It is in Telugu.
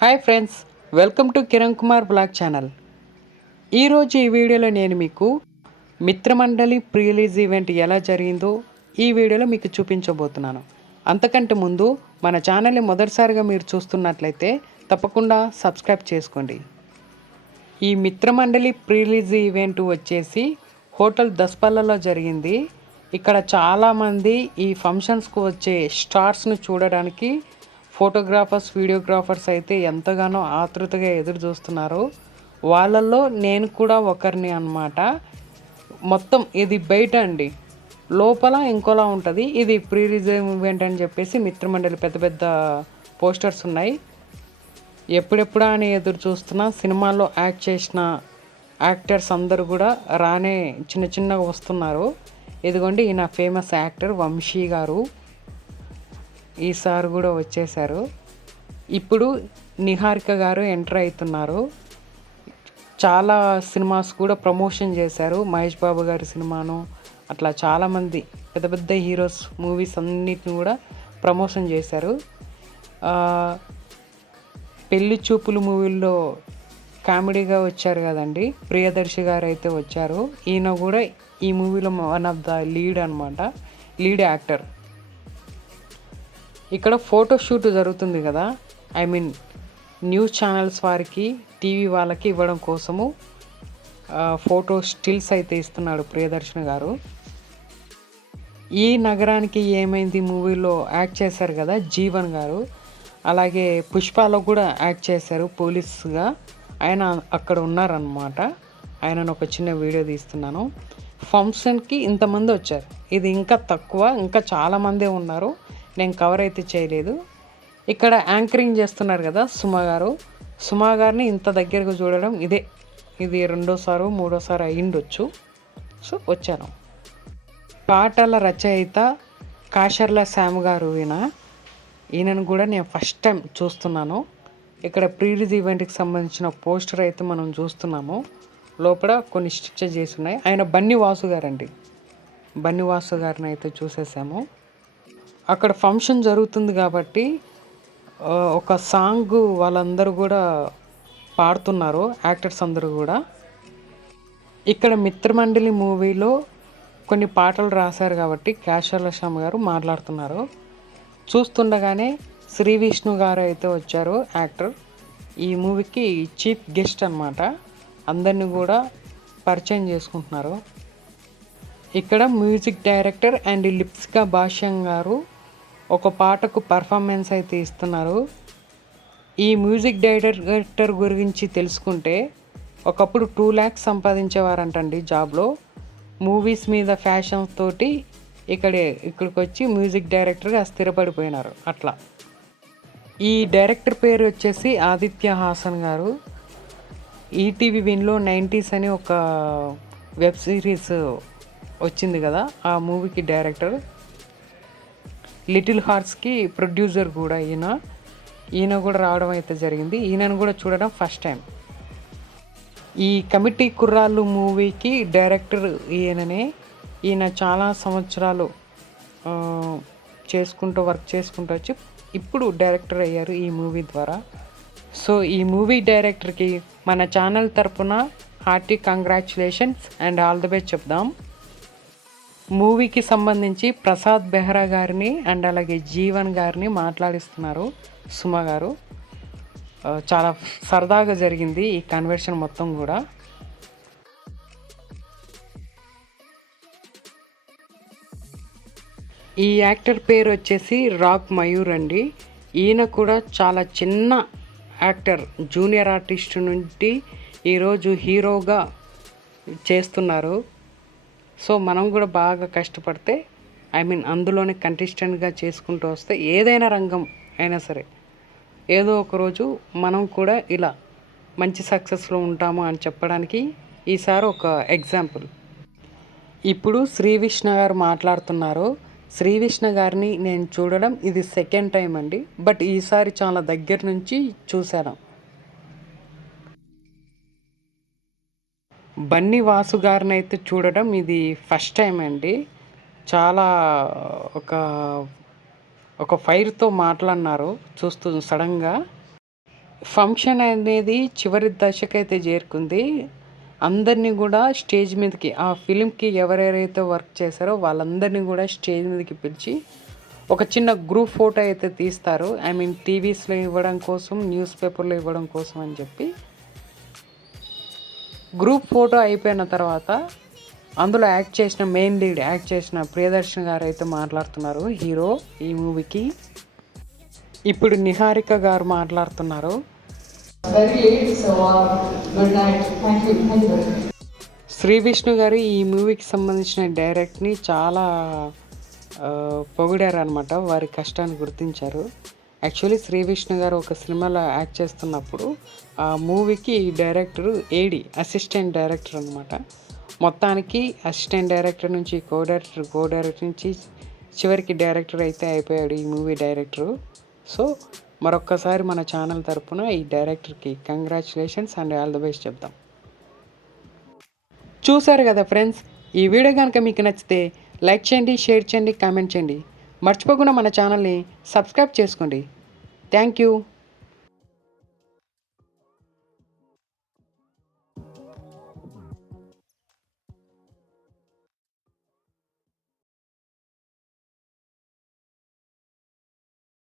Hi friends, welcome to Kiran Kumar blog channel. ఈరోజు ఈ వీడియోలో నేను మీకు మిత్రమండలి ప్రీ రిలీజ్ ఈవెంట్ ఎలా జరిగిందో ఈ వీడియోలో మీకు చూపించబోతున్నాను. అంతకంటే ముందు మన ఛానల్ని మొదటిసారిగా మీరు చూస్తున్నట్లయితే తప్పకుండా సబ్స్క్రైబ్ చేసుకోండి. ఈ మిత్రమండలి ప్రీ రిలీజ్ ఈవెంట్ వచ్చేసి హోటల్ దస్పల్లలో జరిగింది. ఇక్కడ చాలామంది ఈ ఫంక్షన్స్కు వచ్చే స్టార్స్ను చూడడానికి ఫోటోగ్రాఫర్స్, వీడియోగ్రాఫర్స్ అయితే ఎంతగానో ఆతృతగా ఎదురు చూస్తున్నారు. వాళ్ళల్లో నేను కూడా ఒకరిని అన్నమాట. మొత్తం ఇది బయట అండి, లోపల ఇంకోలా ఉంటుంది. ఇది ప్రీ రిలీజ్ ఈవెంట్ అని చెప్పేసి మిత్రమండలి పెద్ద పెద్ద పోస్టర్స్ ఉన్నాయి. ఎప్పుడెప్పుడా అని ఎదురు చూస్తున్నా సినిమాల్లో యాక్ట్ చేసిన యాక్టర్స్ అందరూ కూడా రానే చిన్న చిన్నగా వస్తున్నారు. ఇదిగోండి, ఈయన ఫేమస్ యాక్టర్ వంశీ గారు ఈసారి కూడా వచ్చేసారు. ఇప్పుడు నిహారిక గారు ఎంటర్ అవుతున్నారు. చాలా సినిమాస్ కూడా ప్రమోషన్ చేశారు. మహేష్ బాబు గారి సినిమాను అట్లా చాలామంది పెద్ద పెద్ద హీరోస్ మూవీస్ అన్నిటిని కూడా ప్రమోషన్ చేశారు. పెళ్లి చూపులు మూవీల్లో కామెడీగా వచ్చారు కదండి, ప్రియదర్శి గారు అయితే వచ్చారు. ఈయన కూడా ఈ మూవీలో వన్ ఆఫ్ ద లీడ్ అనమాట, లీడ్ యాక్టర్. ఇక్కడ ఫోటో షూట్ జరుగుతుంది కదా, ఐ మీన్ న్యూస్ ఛానల్స్ వారికి, టీవీ వాళ్ళకి ఇవ్వడం కోసము ఫోటో స్టిల్స్ అయితే ఇస్తున్నాడు ప్రియదర్శన్ గారు. ఈ నగరానికి ఏమైంది మూవీలో యాక్ట్ చేశారు కదా జీవన్ గారు, అలాగే పుష్పలో కూడా యాక్ట్ చేశారు పోలీస్గా. ఆయన అక్కడ ఉన్నారనమాట. ఆయనను ఒక చిన్న వీడియో తీస్తున్నాను. ఫంక్షన్కి ఇంతమంది వచ్చారు, ఇది ఇంకా తక్కువ, ఇంకా చాలామందే ఉన్నారు. నేను కవర్ అయితే చేయలేదు. ఇక్కడ యాంకరింగ్ చేస్తున్నారు కదా సుమా గారిని ఇంత దగ్గరకు చూడడం ఇది రెండోసారి మూడోసారి అయ్యిండొచ్చు. సో వచ్చాను. పాటల రచయిత కాశర్ల శ్యామ్ గారు ఈయనను కూడా నేను ఫస్ట్ టైం చూస్తున్నాను. ఇక్కడ ప్రీ రిలీజ్ ఈవెంట్కి సంబంధించిన పోస్టర్ అయితే మనం చూస్తున్నాము. లోపల కొన్ని స్టిచ్చెస్ చేసి ఉన్నాయి. ఆయన బన్నీ వాసు గారండి, బన్నీ వాసు గారిని అయితే చూసేసాము. అక్కడ ఫంక్షన్ జరుగుతుంది కాబట్టి ఒక సాంగ్ వాళ్ళందరూ కూడా పాడుతున్నారు, యాక్టర్స్ అందరూ కూడా. ఇక్కడ మిత్రమండలి మూవీలో కొన్ని పాటలు రాశారు కాబట్టి కాశర్ల శ్యామ్ గారు మాట్లాడుతున్నారు. చూస్తుండగానే శ్రీ విష్ణు గారు అయితే వచ్చారు, యాక్టర్. ఈ మూవీకి చీఫ్ గెస్ట్ అన్నమాట. అందరినీ కూడా పరిచయం చేసుకుంటున్నారు. ఇక్కడ మ్యూజిక్ డైరెక్టర్ అండ్ లిప్సికా భాష్యం గారు ఒక పాటకు పర్ఫార్మెన్స్ అయితే ఇస్తున్నారు. ఈ మ్యూజిక్ డైరెక్టర్ గురించి తెలుసుకుంటే ఒకప్పుడు 2 lakhs సంపాదించేవారంటండి జాబ్లో. మూవీస్ మీద ఫ్యాషన్స్ తోటి ఇక్కడికి వచ్చి మ్యూజిక్ డైరెక్టర్గా స్థిరపడిపోయినారు. అట్లా ఈ డైరెక్టర్ పేరు వచ్చేసి ఆదిత్య హాసన్ గారు. ఈటీవీ విన్లో 90s అని ఒక వెబ్ సిరీస్ వచ్చింది కదా, ఆ మూవీకి డైరెక్టర్. లిటిల్ హార్ట్స్కి ప్రొడ్యూసర్ కూడా ఈయన కూడా రావడం అయితే జరిగింది. ఈయనను కూడా చూడడం ఫస్ట్ టైం. ఈ కమిటీ కుర్రాళ్ళు మూవీకి డైరెక్టర్ ఈయననే. ఈయన చాలా సంవత్సరాలు వర్క్ చేసుకుంటూ వచ్చి ఇప్పుడు డైరెక్టర్ అయ్యారు ఈ మూవీ ద్వారా. సో ఈ మూవీ డైరెక్టర్కి మన ఛానల్ తరపున hearty congratulations and all the best చెప్దాం. మూవీకి సంబంధించి ప్రసాద్ బెహ్రా గారిని అండ్ అలాగే జీవన్ గారిని మాట్లాడిస్తున్నారు సుమ గారు. చాలా సరదాగా జరిగింది ఈ కన్వర్షన్ మొత్తం కూడా. ఈ యాక్టర్ పేరు వచ్చేసి రాక్ మయూర్ అండి. ఈయన కూడా చాలా చిన్న యాక్టర్, జూనియర్ ఆర్టిస్ట్ నుండి ఈరోజు హీరోగా చేస్తున్నారు. సో మనం కూడా బాగా కష్టపడితే, ఐ మీన్ అందులోనే కంటెస్టెంట్గా చేసుకుంటూ వస్తే ఏదైనా రంగం అయినా సరే ఏదో ఒకరోజు మనం కూడా ఇలా మంచి సక్సెస్లో ఉంటాము అని చెప్పడానికి ఈసారి ఒక ఎగ్జాంపుల్. ఇప్పుడు శ్రీ విష్ణు గారు మాట్లాడుతున్నారు. శ్రీ విష్ణు గారిని నేను చూడడం ఇది సెకండ్ టైం అండి, బట్ ఈసారి చాలా దగ్గర నుంచి చూశాను. బన్నీ వాసు గారిని అయితే చూడడం ఇది ఫస్ట్ టైం అండి. చాలా ఒక ఒక ఫైర్తో మాట్లాడినారు. చూస్తూ సడన్గా ఫంక్షన్ అనేది చివరి దశకైతే చేరుకుంది. అందరినీ కూడా స్టేజ్ మీదకి, ఆ ఫిలింకి ఎవరెవరైతే వర్క్ చేశారో వాళ్ళందరినీ కూడా స్టేజ్ మీదకి పిలిచి ఒక చిన్న గ్రూప్ ఫోటో అయితే తీస్తారు. ఐ మీన్ టీవీస్లో ఇవ్వడం కోసం, న్యూస్ పేపర్లో ఇవ్వడం కోసం అని చెప్పి గ్రూప్ ఫోటో అయిపోయిన తర్వాత అందులో మెయిన్ లీడ్ యాక్ట్ చేసిన ప్రియదర్శన్ గారు అయితే మాట్లాడుతున్నారు, హీరో ఈ మూవీకి. ఇప్పుడు నిహారిక గారు మాట్లాడుతున్నారు. శ్రీ విష్ణు గారు ఈ మూవీకి సంబంధించిన డైరెక్ట్ని చాలా పొగిడారు అనమాట. వారి కష్టాన్ని గుర్తించారు. యాక్చువల్లీ శ్రీ విష్ణు గారు ఒక సినిమాలో యాక్ట్ చేస్తున్నప్పుడు ఆ మూవీకి డైరెక్టరు అసిస్టెంట్ డైరెక్టర్ అనమాట. మొత్తానికి అసిస్టెంట్ డైరెక్టర్ నుంచి కో డైరెక్టర్ నుంచి చివరికి డైరెక్టర్ అయితే అయిపోయాడు ఈ మూవీ డైరెక్టరు. సో మరొక్కసారి మన ఛానల్ తరపున ఈ డైరెక్టర్కి congratulations and all the best చెప్తాం. చూసారు కదా ఫ్రెండ్స్, ఈ వీడియో కనుక మీకు నచ్చితే లైక్ చేయండి, షేర్ చేయండి, కామెంట్ చేయండి. మర్చిపోకుండా మన ఛానల్ని సబ్స్క్రైబ్ చేసుకోండి. Thank you.